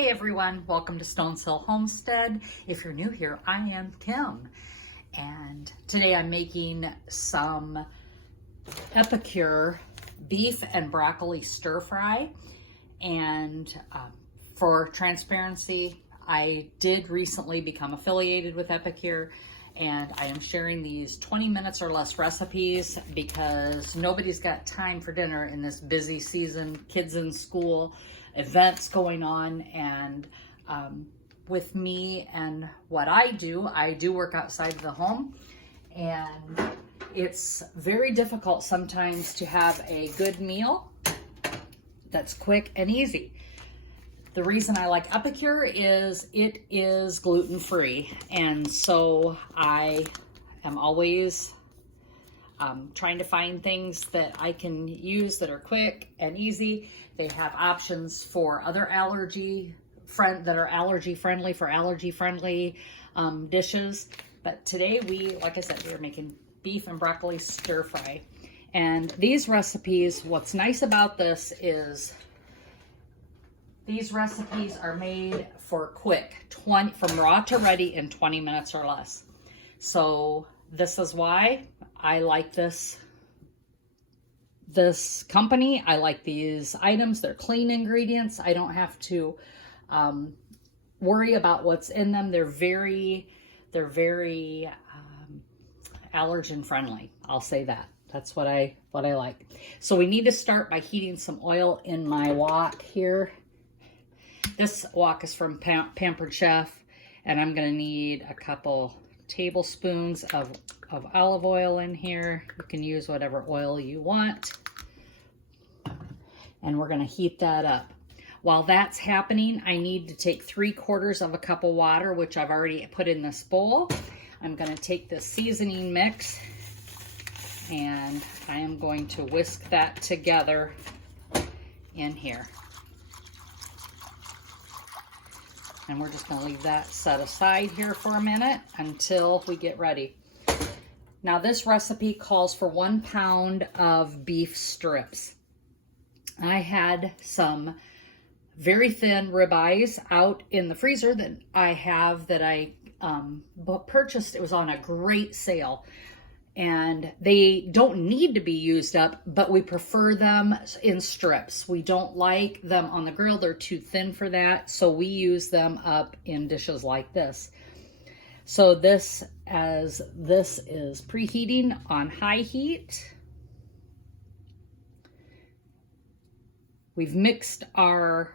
Hey everyone, welcome to Stones Hill Homestead. If you're new here, I am Kim, and today I'm making some epicure beef and broccoli stir fry. And for transparency, I did recently become affiliated with Epicure, and I am sharing these 20 minutes or less recipes because nobody's got time for dinner in this busy season, kids in school, events going on. And with me and what I do work outside of the home, and it's very difficult sometimes to have a good meal that's quick and easy. The reason I like Epicure is it is gluten-free, and so I am always trying to find things that I can use that are quick and easy. They have options for other that are allergy friendly for allergy friendly dishes. But today like I said, we're making beef and broccoli stir fry. And these recipes, what's nice about this is these recipes are made for quick, from raw to ready in 20 minutes or less. So this is why I like this company. I like these items. They're clean ingredients. I don't have to worry about what's in them. They're very allergen friendly. I'll say that. That's what I like. So we need to start by heating some oil in my wok here. This wok is from Pampered Chef, and I'm going to need a couple tablespoons of olive oil in here. You can use whatever oil you want. And we're going to heat that up. While that's happening, I need to take 3/4 of a cup of water, which I've already put in this bowl. I'm going to take this seasoning mix, and I am going to whisk that together in here. And we're just going to leave that set aside here for a minute until we get ready. Now this recipe calls for 1 pound of beef strips. I had some very thin ribeyes out in the freezer that I purchased. It was on a great sale. And they don't need to be used up, but we prefer them in strips. We don't like them on the grill. They're too thin for that. So we use them up in dishes like this. So this is preheating on high heat. We've mixed our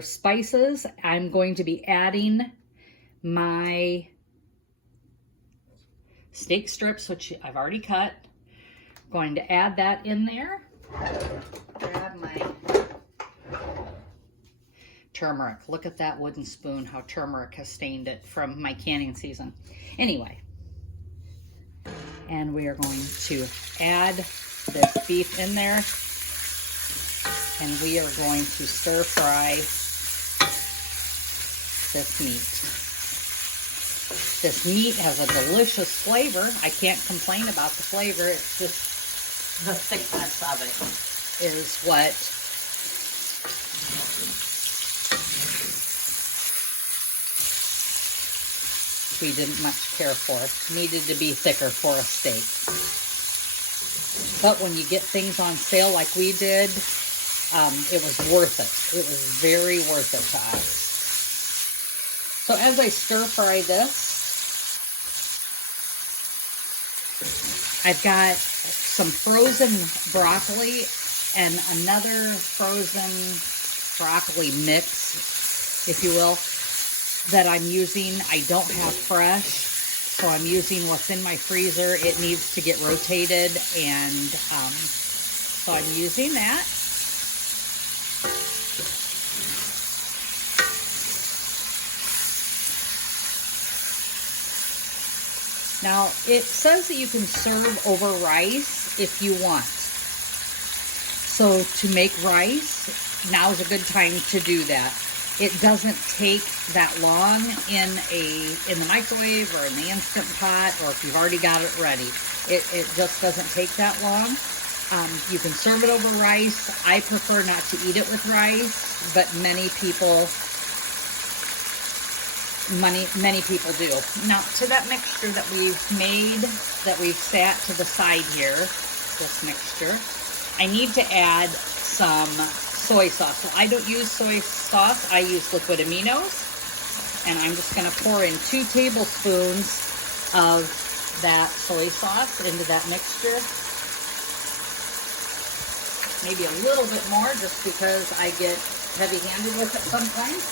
spices. I'm going to be adding my steak strips, which I've already cut. Going to add that in there. Grab my turmeric. Look at that wooden spoon, how turmeric has stained it from my canning season. Anyway, and we are going to add this beef in there, and we are going to stir fry this meat. This meat has a delicious flavor. I can't complain about the flavor. It's just the thickness of it is what we didn't much care for. It needed to be thicker for a steak. But when you get things on sale like we did, it was worth it. It was very worth it to us. So as I stir fry this, I've got some frozen broccoli and another frozen broccoli mix, if you will, that I'm using. I don't have fresh, so I'm using what's in my freezer. It needs to get rotated, and so I'm using that. Now, it says that you can serve over rice if you want. So to make rice, now is a good time to do that. It doesn't take that long in the microwave or in the Instant Pot, or if you've already got it ready. It just doesn't take that long. You can serve it over rice. I prefer not to eat it with rice, but many people do. Now, to that mixture that we've made, that we've sat to the side here, this mixture, I need to add some soy sauce. So I don't use soy sauce, I use liquid aminos. And I'm just going to pour in 2 tablespoons of that soy sauce into that mixture. Maybe a little bit more, just because I get heavy-handed with it sometimes.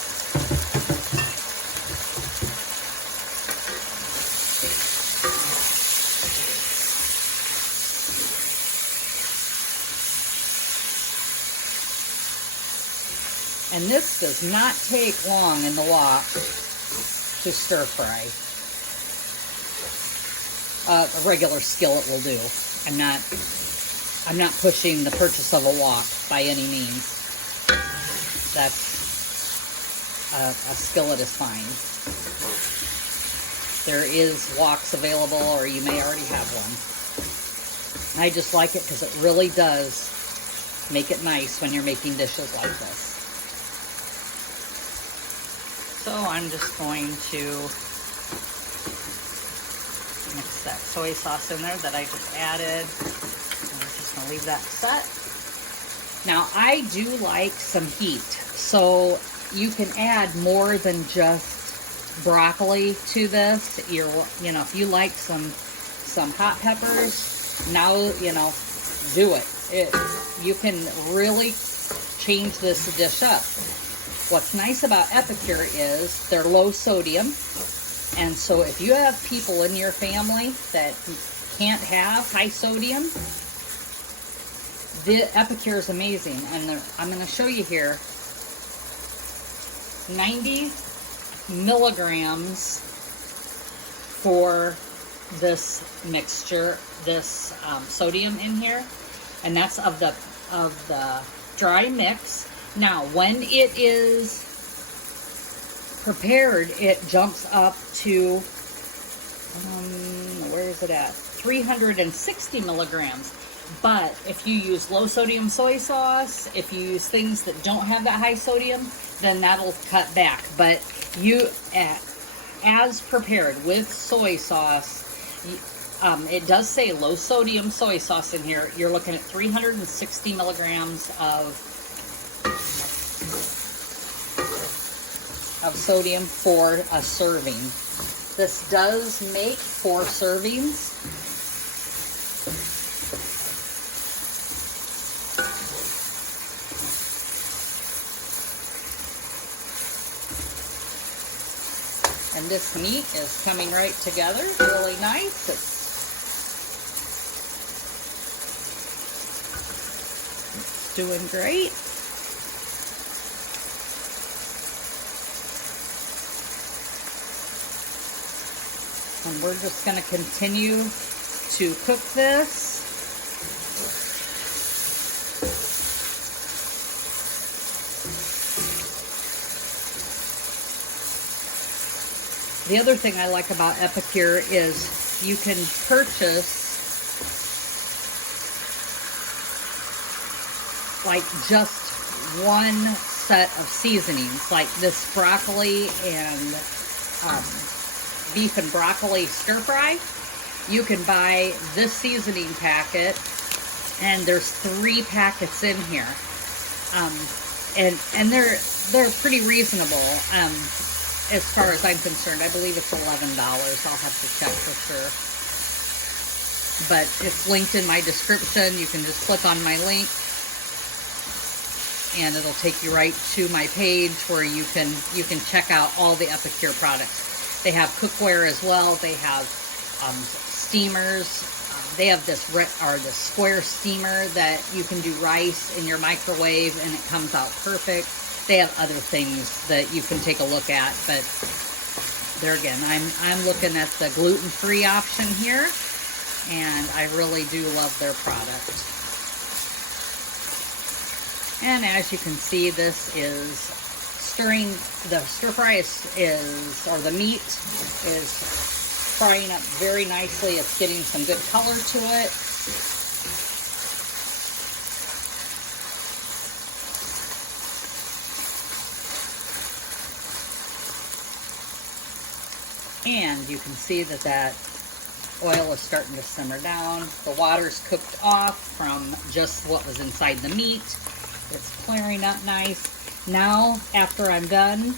And this does not take long in the wok to stir fry. A regular skillet will do. I'm not pushing the purchase of a wok by any means. That's a skillet is fine. There is woks available, or you may already have one. I just like it because it really does make it nice when you're making dishes like this. So I'm just going to mix that soy sauce in there that I just added. I'm just going to leave that set. Now, I do like some heat, so you can add more than just broccoli to this. If you like some hot peppers, now, do it. You can really change this dish up. What's nice about Epicure is they're low sodium, and so if you have people in your family that can't have high sodium, the Epicure is amazing. And I'm going to show you here, 90 milligrams for this mixture, this sodium in here, and that's of the dry mix. Now, when it is prepared, it jumps up to, where is it at? 360 milligrams. But if you use low sodium soy sauce, if you use things that don't have that high sodium, then that'll cut back. But as prepared with soy sauce, it does say low sodium soy sauce in here. You're looking at 360 milligrams of sodium for a serving. This does make 4 servings. And this meat is coming right together, really nice. It's doing great. And we're just going to continue to cook this. The other thing I like about Epicure is you can purchase like just one set of seasonings, like this broccoli and beef and broccoli stir fry. You can buy this seasoning packet, and there's 3 packets in here, and they're pretty reasonable. As far as I'm concerned, I believe it's $11. I'll have to check for sure. But it's linked in my description. You can just click on my link, and it'll take you right to my page where you can check out all the Epicure products. They have cookware as well. They have steamers. They have this square steamer that you can do rice in your microwave, and it comes out perfect. They have other things that you can take a look at, but there again, I'm looking at the gluten-free option here, and I really do love their product. And as you can see, this is stirring. The stir fry or the meat is frying up very nicely. It's getting some good color to it. And you can see that that oil is starting to simmer down. The water's cooked off from just what was inside the meat. It's clearing up nice. Now, after I'm done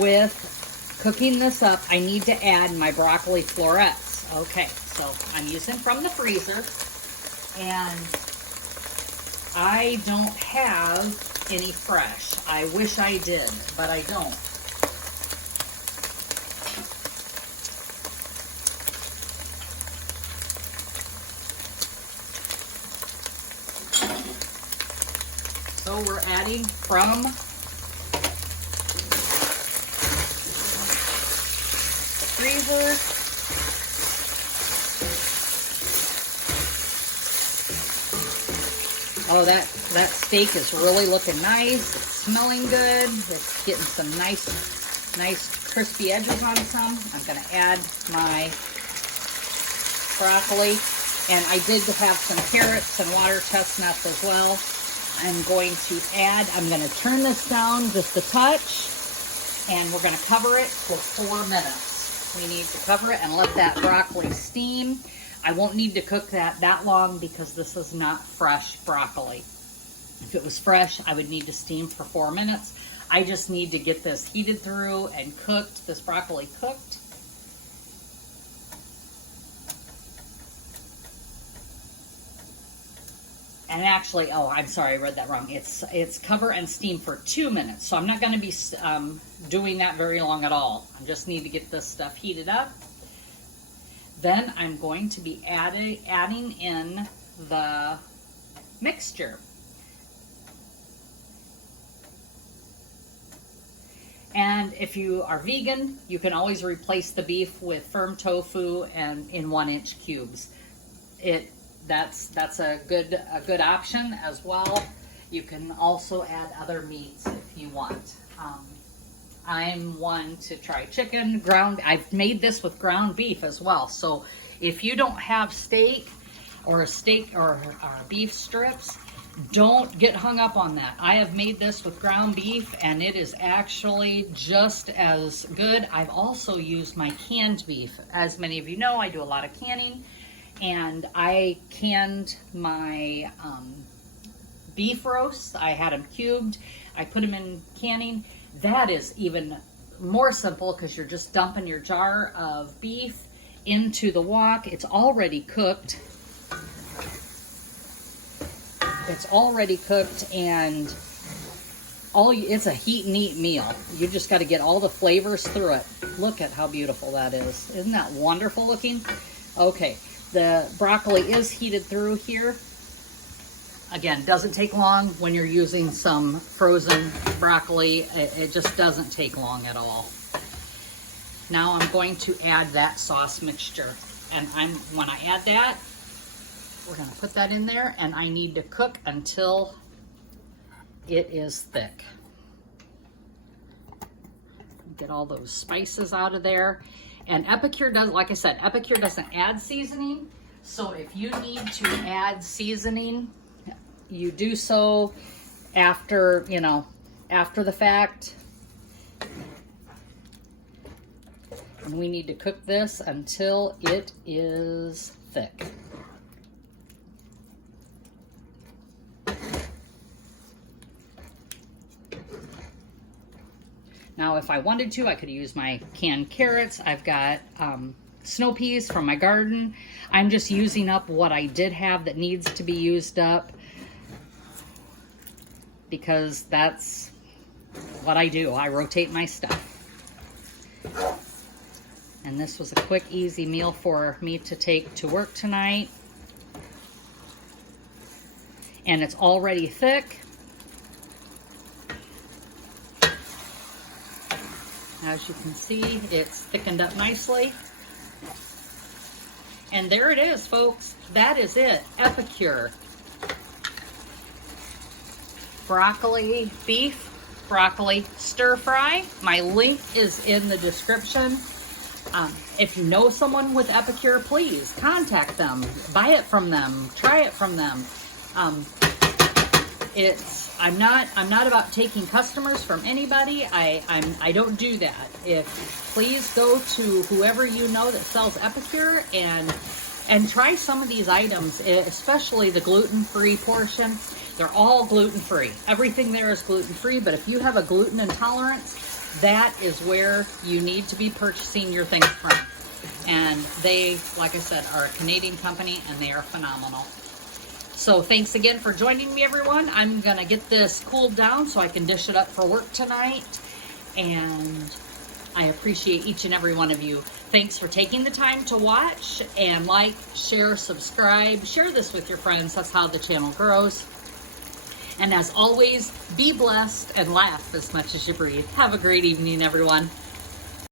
with cooking this up, I need to add my broccoli florets. Okay, so I'm using from the freezer, and I don't have any fresh. I wish I did, but I don't. So we're adding from the freezer. Oh, that steak is really looking nice. It's smelling good. It's getting some nice crispy edges on some. I'm going to add my broccoli. And I did have some carrots and water chestnuts as well. I'm going to turn this down just a touch, and we're going to cover it for 4 minutes. We need to cover it and let that broccoli steam. I won't need to cook that long because this is not fresh broccoli. If it was fresh, I would need to steam for 4 minutes. I just need to get this heated through and cooked, this broccoli cooked. And actually, oh, I'm sorry, I read that wrong. It's cover and steam for 2 minutes. So I'm not going to be doing that very long at all. I just need to get this stuff heated up. Then I'm going to be adding in the mixture. And if you are vegan, you can always replace the beef with firm tofu and in 1-inch cubes. That's a good option as well. You can also add other meats if you want. I'm one to try chicken, I've made this with ground beef as well. So if you don't have steak or beef strips, don't get hung up on that. I have made this with ground beef, and it is actually just as good. I've also used my canned beef. As many of you know, I do a lot of canning. And I canned my beef roasts. I had them cubed. I put them in canning. That is even more simple because you're just dumping your jar of beef into the wok. It's already cooked. It's already cooked, and it's a heat and eat meal. You just got to get all the flavors through it. Look at how beautiful that is. Isn't that wonderful looking? Okay. The broccoli is heated through here. Again, doesn't take long when you're using some frozen broccoli. It just doesn't take long at all. Now I'm going to add that sauce mixture. And when I add that, we're going to put that in there, and I need to cook until it is thick. Get all those spices out of there. And Epicure does, like I said, Epicure doesn't add seasoning. So if you need to add seasoning, you do so after the fact. And we need to cook this until it is thick. Now, if I wanted to, I could use my canned carrots. I've got snow peas from my garden. I'm just using up what I did have that needs to be used up because that's what I do. I rotate my stuff. And this was a quick, easy meal for me to take to work tonight. And it's already thick. As you can see, it's thickened up nicely. And there it is, folks. That is it. Epicure. Broccoli beef, broccoli stir fry. My link is in the description. If you know someone with Epicure, please contact them. Buy it from them. Try it from them. I'm not about taking customers from anybody. I don't do that. Please go to whoever you know that sells Epicure and try some of these items, especially the gluten-free portion. They're all gluten-free. Everything there is gluten-free, but if you have a gluten intolerance, that is where you need to be purchasing your things from. And they, like I said, are a Canadian company, and they are phenomenal. So thanks again for joining me, everyone. I'm going to get this cooled down so I can dish it up for work tonight. And I appreciate each and every one of you. Thanks for taking the time to watch, and like, share, subscribe. Share this with your friends. That's how the channel grows. And as always, be blessed and laugh as much as you breathe. Have a great evening, everyone.